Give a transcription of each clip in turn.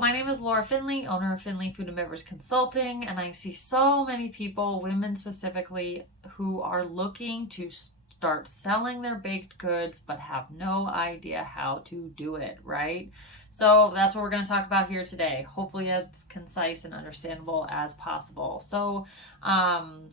My name is Laura Finley, owner of Finley Food and Beverage Consulting, and I see so many people, women specifically, who are looking to start selling their baked goods but have no idea how to do it, right? So that's what we're going to talk about here today. Hopefully it's concise and understandable as possible. So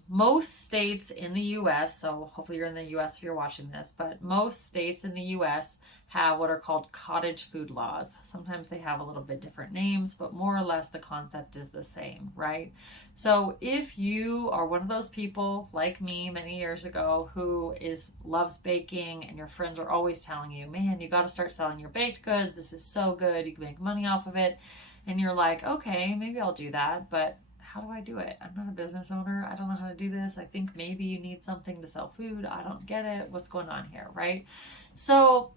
most states in the US, so hopefully you're in the US if you're watching this, but most states in the US have what are called cottage food laws. Sometimes they have a little bit different names, but more or less the concept is the same, right? So if you are one of those people like me many years ago who loves baking, and your friends are always telling you, man, you got to start selling your baked goods. This is so good. You can make money off of it. And you're like, okay, maybe I'll do that, but how do I do it? I'm not a business owner. I don't know how to do this. I think maybe you need something to sell food. I don't get it. What's going on here, right? So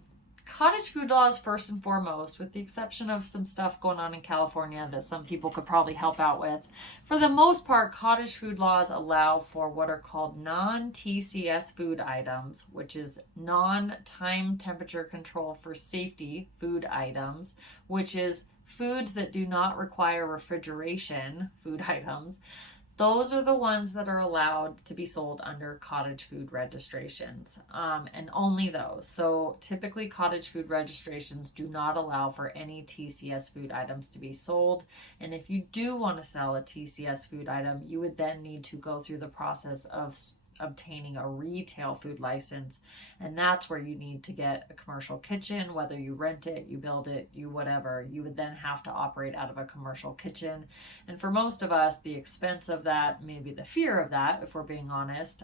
cottage food laws, first and foremost, with the exception of some stuff going on in California that some people could probably help out with. For the most part, cottage food laws allow for what are called non-TCS food items, which is non-time temperature control for safety food items, which is foods that do not require refrigeration food items. Those are the ones that are allowed to be sold under cottage food registrations, and only those. So typically cottage food registrations do not allow for any TCS food items to be sold. And if you do want to sell a TCS food item, you would then need to go through the process of obtaining a retail food license, and that's where you need to get a commercial kitchen. Whether you rent it, you build it, you whatever, you would then have to operate out of a commercial kitchen. And for most of us, the expense of that, maybe the fear of that, if we're being honest,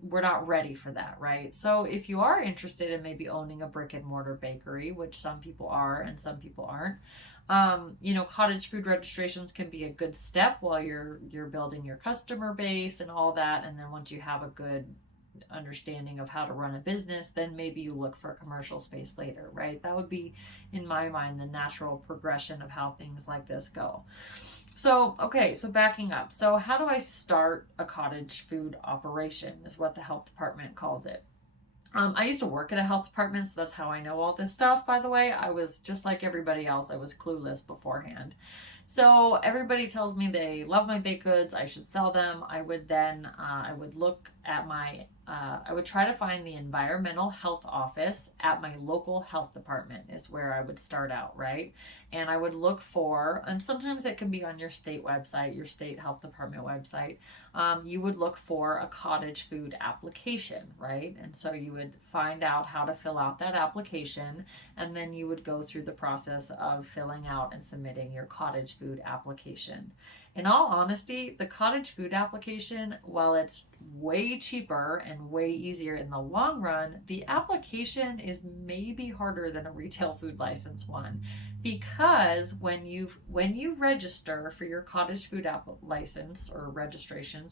we're not ready for that, right? So if you are interested in maybe owning a brick and mortar bakery, which some people are and some people aren't, cottage food registrations can be a good step while you're building your customer base and all that. And then once you have a good understanding of how to run a business, then maybe you look for a commercial space later, right? That would be, in my mind, the natural progression of how things like this go. So backing up. So how do I start a cottage food operation is what the health department calls it. I used to work at a health department, so that's how I know all this stuff, by the way. I was just like everybody else. I was clueless beforehand. So everybody tells me they love my baked goods. I should sell them. I would then, I would look at I would try to find the environmental health office at my local health department is where I would start out, right? And I would look for, and sometimes it can be on your state website, your state health department website. You would look for a cottage food application, right? And so you would find out how to fill out that application, and then you would go through the process of filling out and submitting your cottage food application. In all honesty, the cottage food application, while it's way cheaper and way easier in the long run, the application is maybe harder than a retail food license one, because when you register for your cottage food license or registration,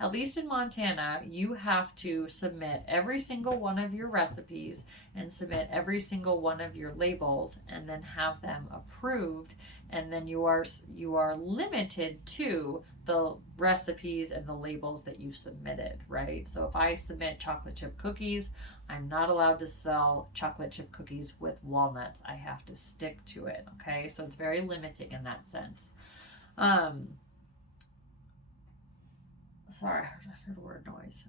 at least in Montana, you have to submit every single one of your recipes and submit every single one of your labels and then have them approved. And then you are limited to the recipes and the labels that you submitted, right? So if I submit chocolate chip cookies, I'm not allowed to sell chocolate chip cookies with walnuts. I have to stick to it, okay? So it's very limiting in that sense. Sorry, I heard a word noise.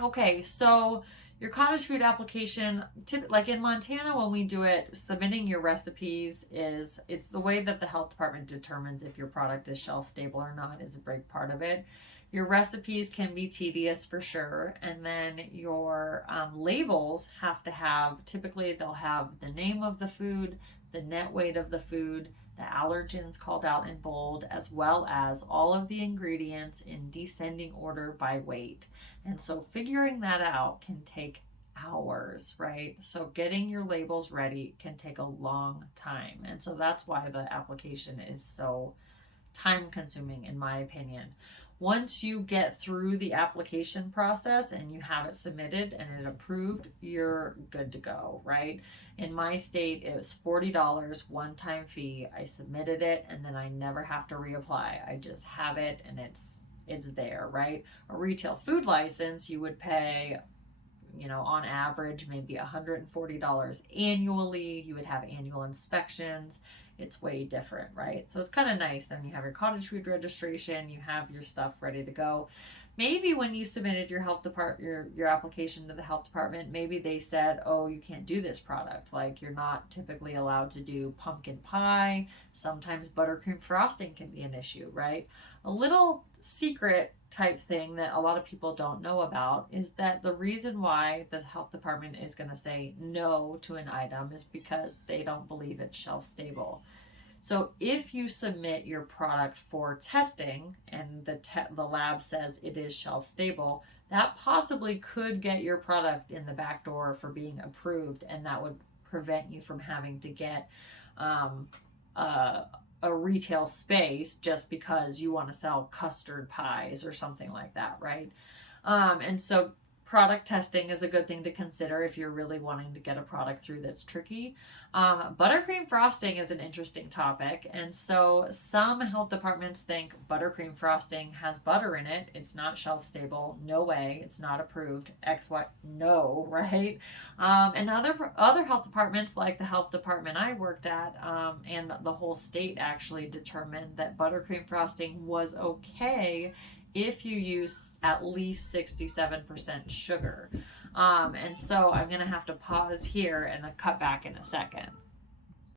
Okay, so your cottage food application, like in Montana, when we do it, submitting your recipes it's the way that the health department determines if your product is shelf stable or not is a big part of it. Your recipes can be tedious for sure, and then your labels have to have, typically they'll have the name of the food, the net weight of the food, the allergens called out in bold, as well as all of the ingredients in descending order by weight. And so figuring that out can take hours, right? So getting your labels ready can take a long time. And so that's why the application is so time consuming, in my opinion. Once you get through the application process and you have it submitted and it approved, you're good to go, right? In my state, it was $40 one-time fee. I submitted it and then I never have to reapply. I just have it and it's there, right? A retail food license, you would pay on average, maybe $140 annually. You would have annual inspections. It's way different, right? So it's kind of nice. Then you have your cottage food registration, you have your stuff ready to go. Maybe when you submitted your health department, your application to the health department, maybe they said, oh, you can't do this product. Like, you're not typically allowed to do pumpkin pie. Sometimes buttercream frosting can be an issue, right? A little secret type thing that a lot of people don't know about is that the reason why the health department is going to say no to an item is because they don't believe it's shelf stable. So if you submit your product for testing and the lab says it is shelf stable, that possibly could get your product in the back door for being approved, and that would prevent you from having to get a retail space just because you want to sell custard pies or something like that, right? And so product testing is a good thing to consider if you're really wanting to get a product through that's tricky. Buttercream frosting is an interesting topic. And so some health departments think buttercream frosting has butter in it. It's not shelf stable. No way. It's not approved. XY. No, right? And other health departments, like the health department I worked at, and the whole state actually determined that buttercream frosting was okay if you use at least 67% sugar. And so I'm going to have to pause here and cut back in a second.